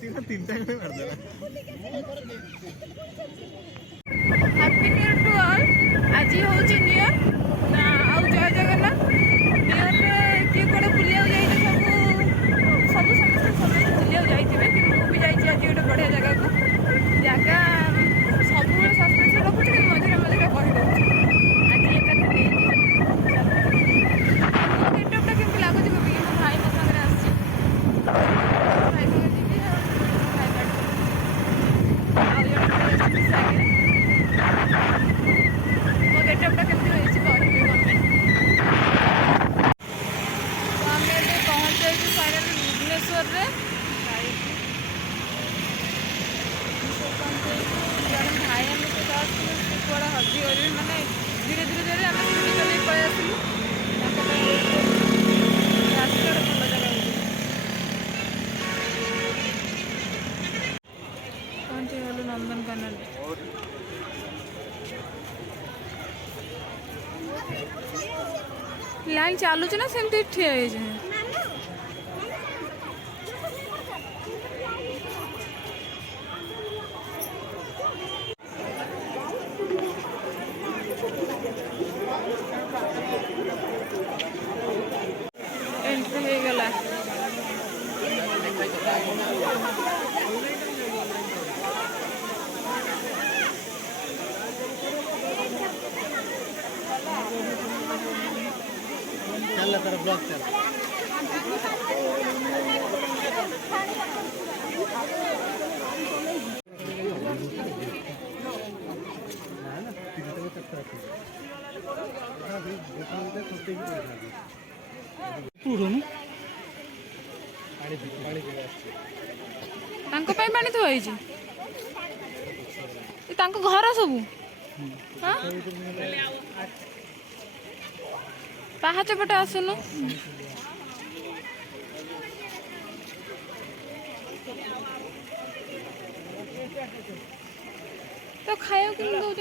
तीन टाइम में कर देना। Happy new year to all. आज हूँ न्यू ईयर आउ जय जगन्नाथ। न्यू ईयर किए कौन बुलिया जाइए सब सब समस्त समस्त बुलिया जाइए कि मुझे जाइए आज गोटे बढ़िया जगह को जगह सब सस्पेंस रखुच्छे कि मझे मझे कहीदे आज एकाथरे गेटअपटा केमती लगुच कभी मो भाई मो सागर आसी भाई सागर जी मो गेटअपटा केमती होइछि कहबे कमेंट। तो आम पहुँच जाइए फाइनाली भुवनेश्वर रे जन भाई आम सहित आसलु कड़ा हजिगली माने धीरे धीरे धीरे आम छुट्टी चल पलि आसलु रास्ता भल जगह पहुँची गलु नंदनकानन। लाइन चलुच ना सेमती ठिया एंट्री हो गला। चल तेरा ब्लॉग चल। पानी थुआई घर सब पाहाच पटे आसुनु तो खाया कि दौन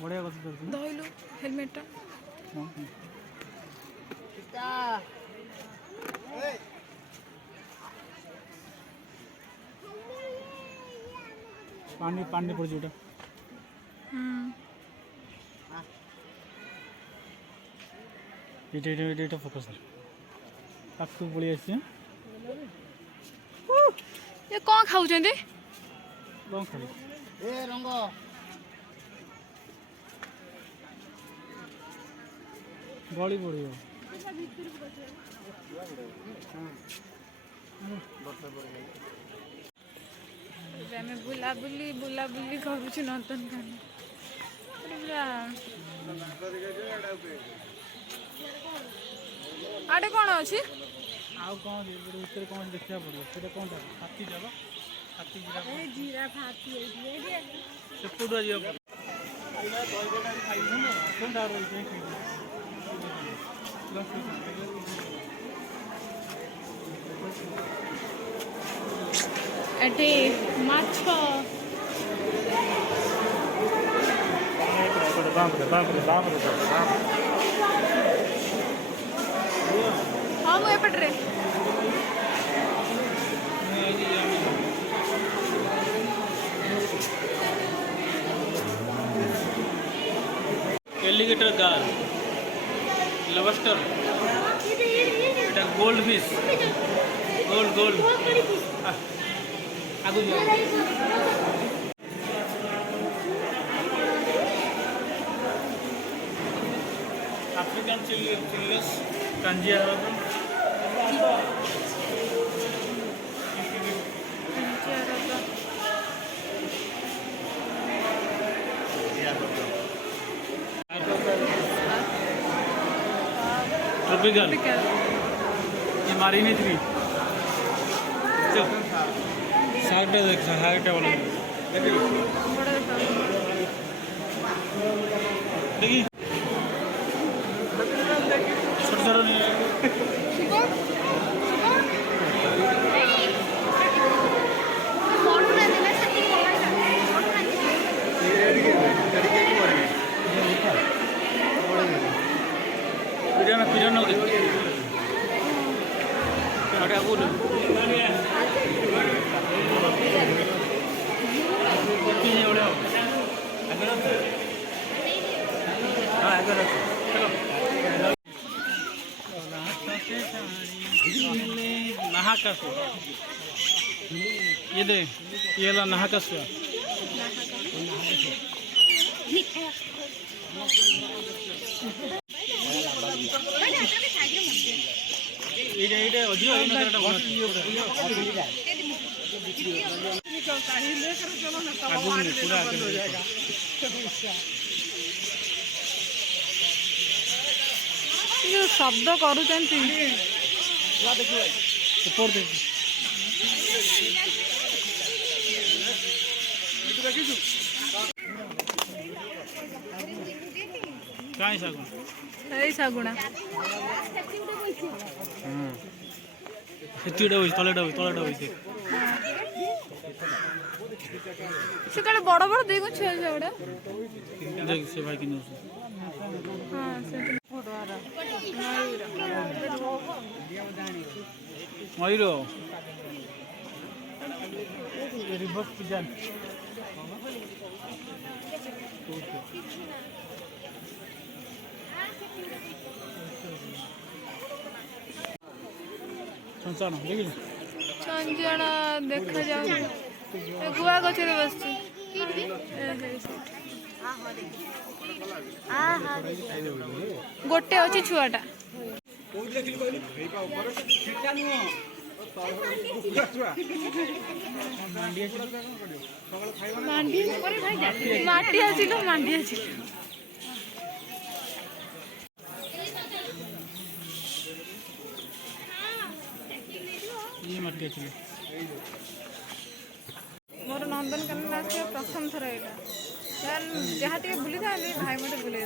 बढ़िया कथा धइलु हेलमेट पानी पानी पड़ जोटा ये फोकस पाक पड़ी आसी ये कौन खाऊ कौन खाली ए रंग गली पड़ो आम बुलाबुली बुलाबुली करुछु नंदनकानन आड़े कौन अच्छी आउ कौन भितर कौन देखा पड़ो से कौन हाथी जगह हाथी जीरा सेपटू एटे माछ हाँ वो एपट्रे एलिगेटर गाल लबस्टर गोल्ड फिश गोल्ड आगु अफ्रीकन चिल्लस कांजिया ट्रॉपिकल ये मारीनेट भी शार्कटा देख शार्कटा वाला देखी छोटा छोटा नहीं फोटो ना देना सही नाहकाशुआ ये दे ये ला नाहकाशुआ ये अधिक जो शब्द करूचंती काई सागुन ଏଇ ଶାଗୁଣା ସେଠିଟା ହଉଛି ତଳେଟା ହଉଛି ତଳେଟା ହଉଛି ସେ କାଳେ ବଡ଼ ବଡ଼ ଦେଇକୁ ଛୁଆ ଛୁଆଗୁଡ଼ା देख से भाई किने ହଁ ସେ मयूर रिवर्स पिजन संसार देखिल चंजण देखा जाऊ गुआ गछरे बसछि गोटे अछि छुआटा माटी आसिल मांडी आसिल ये माटी आसिल मोर नंदनकानन आसिया प्रथम थर एटा जहाँ टे बुली था भाई मत बुले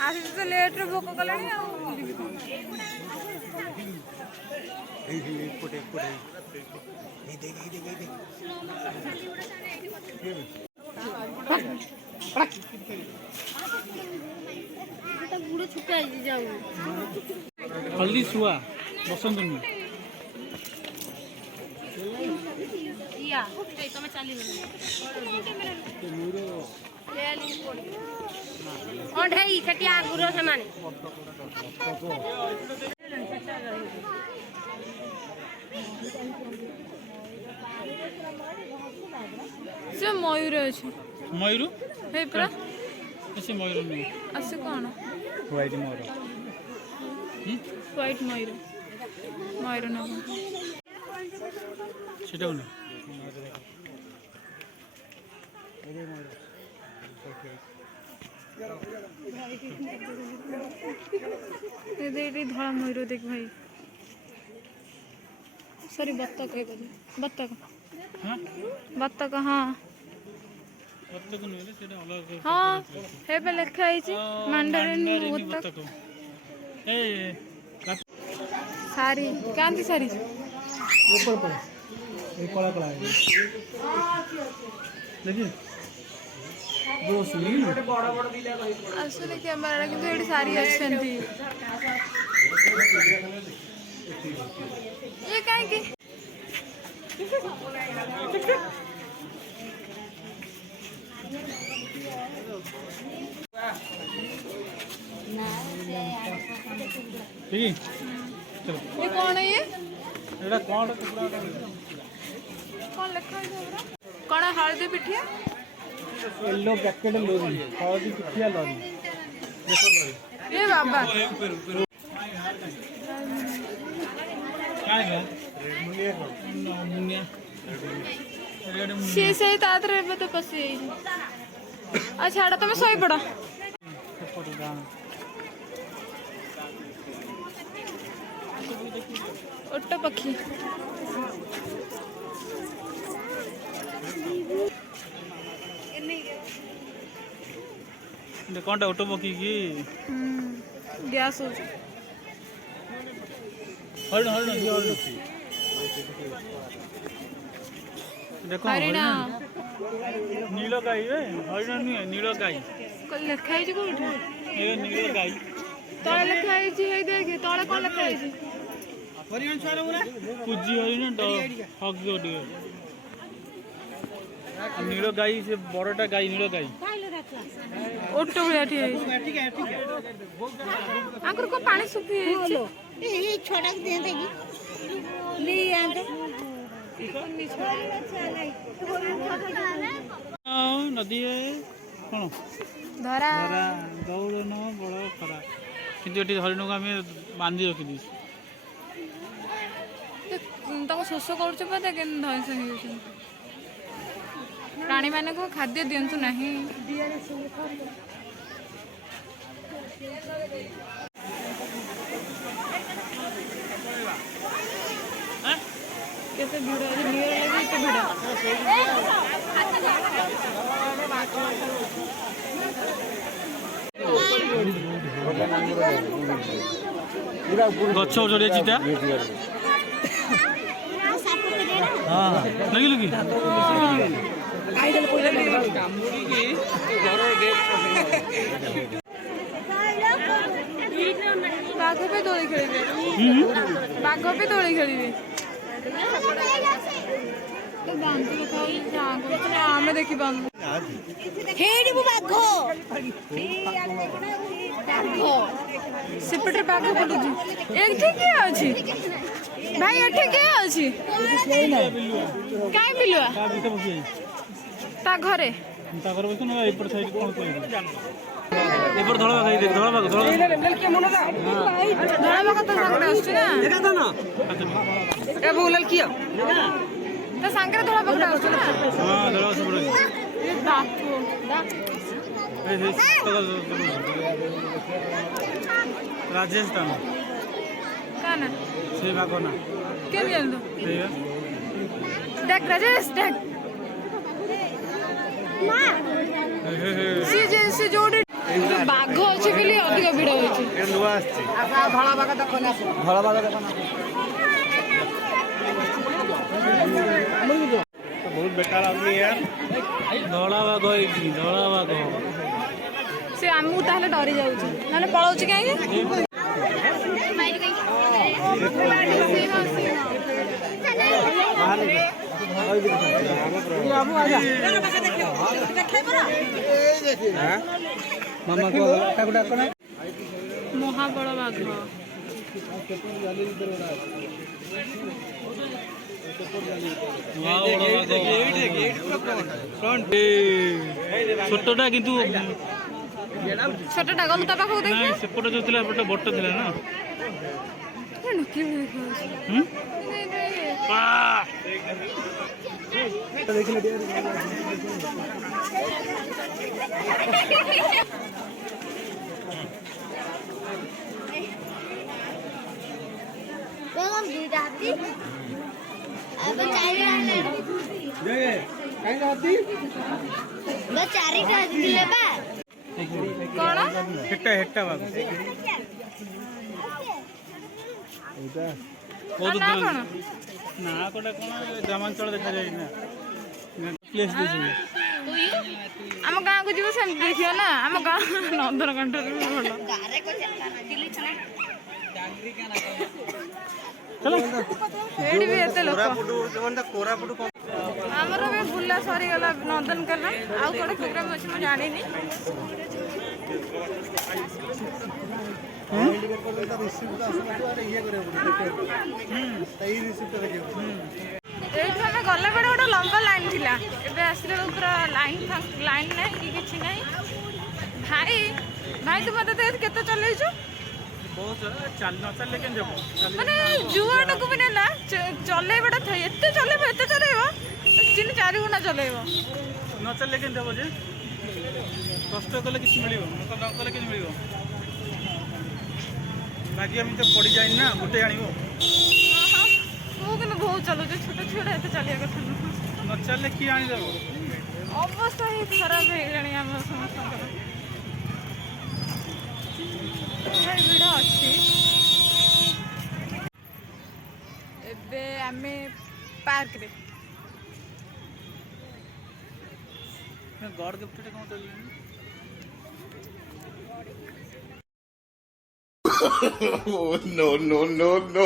आसी तो लेट रे भोक कलानी आ हल्दी सुआ बसंत में से मयूर अछि मयूर हे पूरा ऐसे मयूर नहीं असे कोन व्हाइट मयूर व्हाइट मयूर मयूर न सेटा ना ये धड़ा मयूर देख भाई सॉरी बत्तख है बत्तख हां बत्तख हाँ बत्तख नहीं रे सेटा अलग हाँ हे पे लिखा है जी मंडरिन बत्तख ए सारी कांति सारी ऊपर पर ये कला कला है देखिए दो सुनी असली कैमरा किंतु एडी सारी अछंती ये काहे की ठीक चलो ये कौन है ये एड़ा कौन टुकड़ा कौन लिखा है हमरा कौन हल्दी पिठिया येलो जैकेट लोरी हल्दी पिठिया लोरी देखो लोरी ये बाबा काय है मुनिया से तादरे बते पसी अच्छा एटा तुम सोई पड़ा ओट पक्षी कौनटा ओटो पकी की गैस हो हरण हरण हरण देखो हरिणा नील गाई है हरण नहीं है नील गाई कल लिखा है कोठी ये नील गाई तळे लिखा है जी हे देख तळे कोन लिखा है जी हरिण छारा बोला पूजी हरिण ड हक जोडी नील गाई से बड़टा गाई नील गाई ओटो भलिया ठीक है आकर को पानी सुखी है ये छोटा दे देगी ले आंदो नदी कौन ଧରା ଦୌଡ଼ନ ବଡ଼ ଖରା କିନ୍ତୁ ଏଠି ହରିଣକୁ ଆମେ ବାନ୍ଧି ରଖିଦେଇଛୁ। ତାକୁ ଶୋଷ କରୁଛୁ ବୋଧେ କେମିତି ଧଇଁସ ହେଇଯାଉଛନ୍ତି। ପ୍ରାଣୀମାନଙ୍କୁ ଖାଦ୍ୟ ଦିଅନ୍ତୁ ନାହିଁ। କେତେ ଭିଡ଼ ଅଛି ନିଆଁ ଲାଗି ଏତେ ଭିଡ଼। ଗଛ ଚଢ଼ିଆ ଚିତା ଲାଗିଲୁ କି ବାଘ ବି ଦୋଳି ଖେଳିବେ ବାଘ ବି ଦୋଳି ଖେଳିବେ। ଆମେ ଦେଖିପାରୁନୁ ସେପଟରେ ବାଘ ବୁଲୁଛି। ଏଠି କିଏ ଅଛି ଭାଇ ଏଠି କିଏ ଅଛି କାଇଁ ବିଲୁଆ ତା ଘରେ ବସୁ ନା ଏପଟ ସାଇଡ୍ କଣ କହିବି ଏପଟ ଧଳା ବାଘ ଧଳା ବାଘ ଧଳା ବାଘ ତ ସାଙ୍ଗରେ ଆସୁଛି ନା ତା ସାଙ୍ଗରେ ଧଳା ବାଘଟା ଆସୁଛି ନା। ହଁ ଧଳା ସେପଟ ରାଜସ୍ଥାନ କାନା ସେ ବାଘ ନା କେମିତି ଜାଣିଲୁ ଦେখ ରାଜେଶ ଦେখ ସେ ଯୋଉଠି ବାଘ ଅଛି ବୋଲି ଅଧିକ ଭିଡ଼ ହଉଛି। ଧଳା ବାଘ ଦେଖ ବହୁତ ବେକାର ଲାଗୁଛି ୟାର। ଧଳା ବାଘ ହେଇଛି ଧଳା ବାଘ ସେ ଆମକୁ ତାହେଲେ ଡରି ଯାଉଛି ନହେଲେ ପଳାଉଛି କାହିଁକି। ମହାବଳ ବାଘ ଛୋଟଟା କିନ୍ତୁ ଛୋଟଟା ଗଲୁ ତା ପାଖକୁ ଦେଖ ସେପଟେ ଯୋଉ ଥିଲା ଏପଟେ ବଟ ଥିଲା ନା କଣ ହେଟା ବାଘ ନା କଣ ନା କୋଟା କଣ ଗ୍ରାମାଞ୍ଚଳ ଦେଖାଯାଏ ନା ପ୍ଲେସ୍ ଦେଇଛନ୍ତି। ଆମ ଗାଁକୁ ଯିବ ସେମିତି ଦେଖିବ ନା ଆମ ଗାଁ ନନ୍ଦନକାନନ ଭଲ। ଏଇଠି ବି ଏତେ ଲୋକ ଆମର ବି ବୁଲା ସରିଗଲା ନନ୍ଦନକାନନ ଆଉ ଗୋଟେ ପ୍ରୋଗ୍ରାମ ଅଛି ମୁଁ ଜାଣିନି। ଏଇଠୁ ଆମେ ଗଲାବେଳେ ଗୋଟେ ଲମ୍ବା ଲାଇନ୍ ଥିଲା ଏବେ ଆସିଲା ବେଳକୁ ପୁରା ଲାଇନ୍ ନାହିଁ କି କିଛି ନାହିଁ। ଭାଇ ଭାଇ ତୁ ମତେ କେତେ ଚଲେଇଛୁ ମାନେ ଯୁଆଡ଼କୁ ବି ନେଲା ଚଲେଇବାଟା ଏତେ ଚଲେଇବ 3-4 ଗୁଣା ଚଲେଇବ ନ ଚାଲିଲେ କେମିତି ହବ ଯେ କଷ୍ଟ କଲେ କିଛି ମିଳିବ ନ କଲେ କିଛି ମିଳିବ ବାକି ଆମେ ତ ପଡ଼ିଯାଇନି ନା ଗୋଟେ ଆଣିବ। ମୁଁ କିନ୍ତୁ ବହୁତ ଚଲଉଛି ଛୋଟ ଛୁଆଟା ଏତେ ଚାଲିବା କଥା ନୁହଁ। ନ ଚାଲିଲେ କିଏ ଆଣିଦେବ ଅବସ୍ଥା ହିଁ ଖରାପ ହେଇଗଲାଣି ଆମର ସମସ୍ତଙ୍କର। ଭିଡ଼ ଅଛି ଏବେ ଆମେ ପାର୍କରେ ଗଡ଼ ଗିଫ୍ଟ କଣ କହିଲେଣି Oh, no, no, no, no.